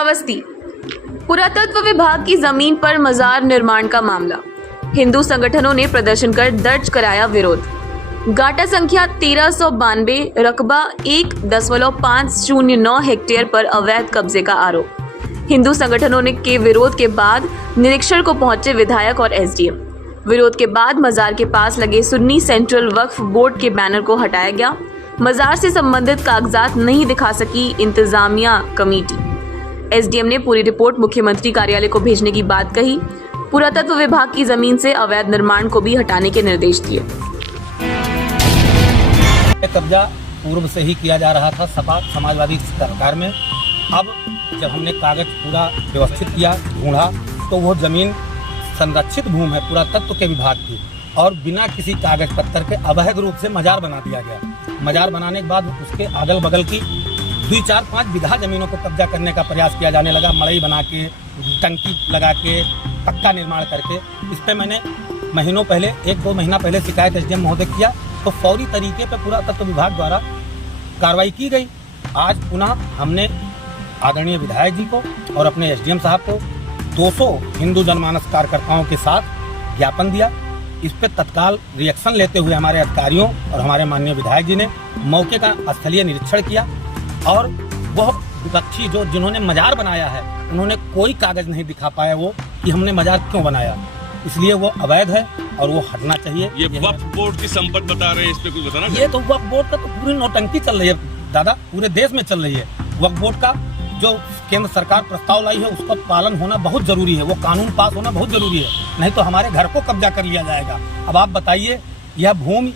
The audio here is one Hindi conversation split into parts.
श्रावस्ती। पुरातत्व विभाग की जमीन पर मजार निर्माण का मामला, हिंदू संगठनों ने प्रदर्शन कर दर्ज कराया विरोध। गाटा संख्या 1392 रकबा 1.509 हेक्टेयर पर अवैध कब्जे का आरोप। हिंदू संगठनों ने के विरोध के बाद निरीक्षण को पहुंचे विधायक और एसडीएम। विरोध के बाद मजार के पास लगे सुन्नी सेंट्रल वक्फ बोर्ड के बैनर को हटाया गया। मजार से संबंधित कागजात नहीं दिखा सकी इंतजामिया कमेटी। एसडीएम ने पूरी रिपोर्ट मुख्यमंत्री कार्यालय को भेजने की बात कही। पुरातत्व विभाग की जमीन से अवैध निर्माण को भी हटाने के निर्देश दिए। कब्जा पूर्व से ही किया जा रहा था सपा समाजवादी सरकार में। अब जब हमने कागज पूरा व्यवस्थित किया, ढूंढा, तो वो जमीन संरक्षित भूमि है पुरातत्व के विभाग की, और बिना किसी कागज पत्तर के अवैध रूप से मजार बना दिया गया। मजार बनाने के बाद उसके अगल बगल की 2-4-5 बीघा जमीनों को कब्जा करने का प्रयास किया जाने लगा। मड़ई बना के, टंकी लगा के, पक्का निर्माण करके। इस पर मैंने महीनों पहले, 1-2 महीना पहले शिकायत एसडीएम महोदय किया, तो फौरी तरीके पर पुरातत्व विभाग द्वारा कार्रवाई की गई। आज पुनः हमने आदरणीय विधायक जी को और अपने एसडीएम साहब को 200 हिंदू जनमानस कार्यकर्ताओं के साथ ज्ञापन दिया। इस पर तत्काल रिएक्शन लेते हुए हमारे अधिकारियों और हमारे माननीय विधायक जी ने मौके का स्थलीय निरीक्षण किया, और वह विपक्षी जिन्होंने मजार बनाया है, उन्होंने कोई कागज नहीं दिखा पाया वो कि हमने मजार क्यों बनाया। इसलिए वो अवैध है और वो हटना चाहिए। ये वक्फ बोर्ड की संपत्ति बता रहे हैं, इस पे कुछ बताना? ये तो वक्फ बोर्ड का तो पूरी नौटंकी चल रही है दादा, पूरे देश में चल रही है। वक्फ बोर्ड का जो केंद्र सरकार प्रस्ताव लाई है, उसका पालन होना बहुत जरूरी है। वो कानून पास होना बहुत जरूरी है, नहीं तो हमारे घर को कब्जा कर लिया जाएगा। अब आप बताइए, यह भूमि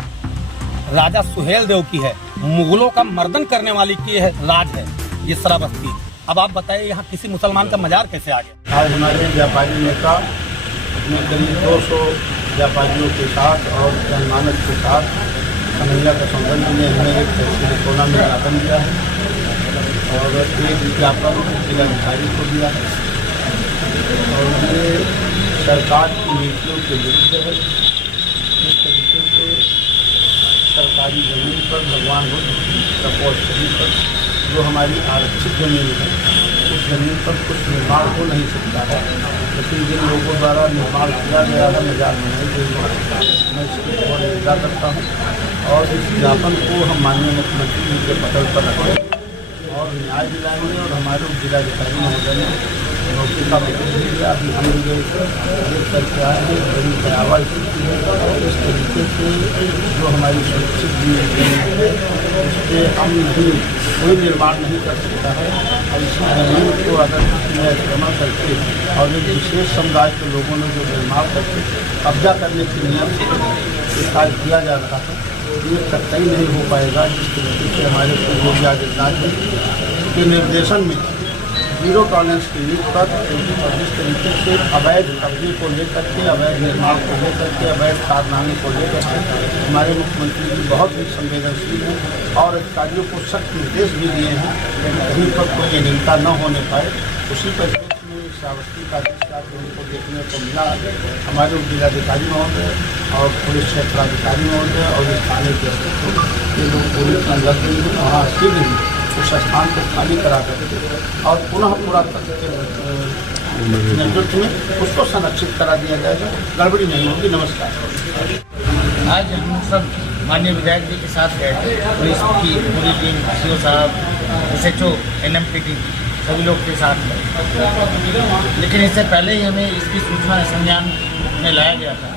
राजा सुहेल देव की है, मुगलों का मर्दन करने वाली की है, राज है ये श्रावस्ती। अब आप बताइए, यहाँ किसी मुसलमान का मजार कैसे आ गया? आज हमारे व्यापारी नेता अपने करीब 200 व्यापारियों के साथ और जनमानस के साथ कन्हैया का संबंध में हमें एक कोना में ज्ञापन दिया है, और एक विज्ञापन जिलाधिकारी को दिया है, और ये सरकार की नीतियों के विरुद्ध है। इस तरीके से सरकारी जमीन पर भगवान बुद्ध तपोस्थली पर जो हमारी आरक्षित जमीन है, उस जमीन पर कुछ निर्माण हो नहीं सकता है। लेकिन जिन लोगों द्वारा निर्माण किया गया है, मजार बनाई गई है, मैं इसकी और निंदा करता हूँ, और इस ज्ञापन को हम माननीय मुख्यमंत्री जी के पटल पर रखें और न्याय दिलाएंगे। और हमारे जिलाधिकारी महोदय ने मौके का विरोध किया। अभी हम ये देख करके आए हैं, बड़ी भयावह स्थिति है। इस तरीके से जो हमारी सुरक्षित जमीन है, उस पर हम नहीं, कोई निर्माण नहीं कर सकता है। और इसी जमीन को अगर किसी ने अतिक्रमण करके और एक विशेष समुदाय के लोगों ने जो निर्माण करके कब्जा करने के नियम से कार्य किया जा रहा है, ये कतई नहीं हो पाएगा। जिस तरीके से हमारे योगी आदित्यनाथ जी के निर्देशन में जीरो टॉलरेंस की नीति पर, और जिस तरीके से अवैध कब्जे को लेकर के, अवैध निर्माण को लेकर के, अवैध कारनामे को लेकर के हमारे मुख्यमंत्री जी बहुत ही संवेदनशील हैं, और अधिकारियों को सख्त निर्देश भी दिए हैं कि कहीं पर कोई अनियमितता न होने पाए। उसी परिप्रेक्ष्य में श्रावस्ती का विस्तार उनको देखने को मिला। हमारे जिलाधिकारी महोदय और पुलिस क्षेत्राधिकारी महोदय और स्थानीय के ये लोग पूरी लग गई है, वहाँ शीघ्र ही उस स्थान को खाली करा करके और पुनः पुरातत्व के नेतृत्व में उसको संरक्षित करा दिया जाएगा। गड़बड़ी नहीं होगी। नमस्कार। आज हम सब माननीय विधायक जी के साथ गए थे, पुलिस की पूरी टीम, सीओ साहब, SHO, NMPT सभी लोग के साथ गए। लेकिन इससे पहले ही हमें इसकी सूचना संज्ञान में लाया गया था,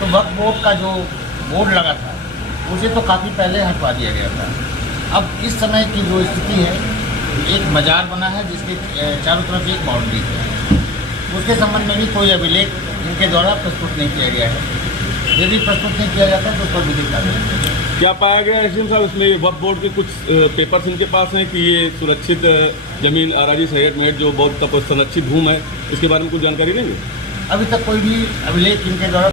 तो वक्फ बोर्ड का जो बोर्ड लगा था उसे तो काफ़ी पहले हटवा दिया गया था। अब इस समय की जो स्थिति है, एक मजार बना है जिसके चारों तरफ एक बाउंड्री है, उसके संबंध में भी कोई अभिलेख इनके द्वारा प्रस्तुत नहीं किया गया है। यदि प्रस्तुत नहीं किया जाता तो उस पर विधिक कार्रवाई। क्या पाया गया एसडीएम साहब, इसमें वक्फ बोर्ड के कुछ पेपर्स इनके पास हैं कि ये सुरक्षित जमीन आराजी सहित में जो बहुत संरक्षित भूमि है, इसके बारे में कुछ जानकारी नहीं है? अभी तक कोई भी अभिलेख इनके द्वारा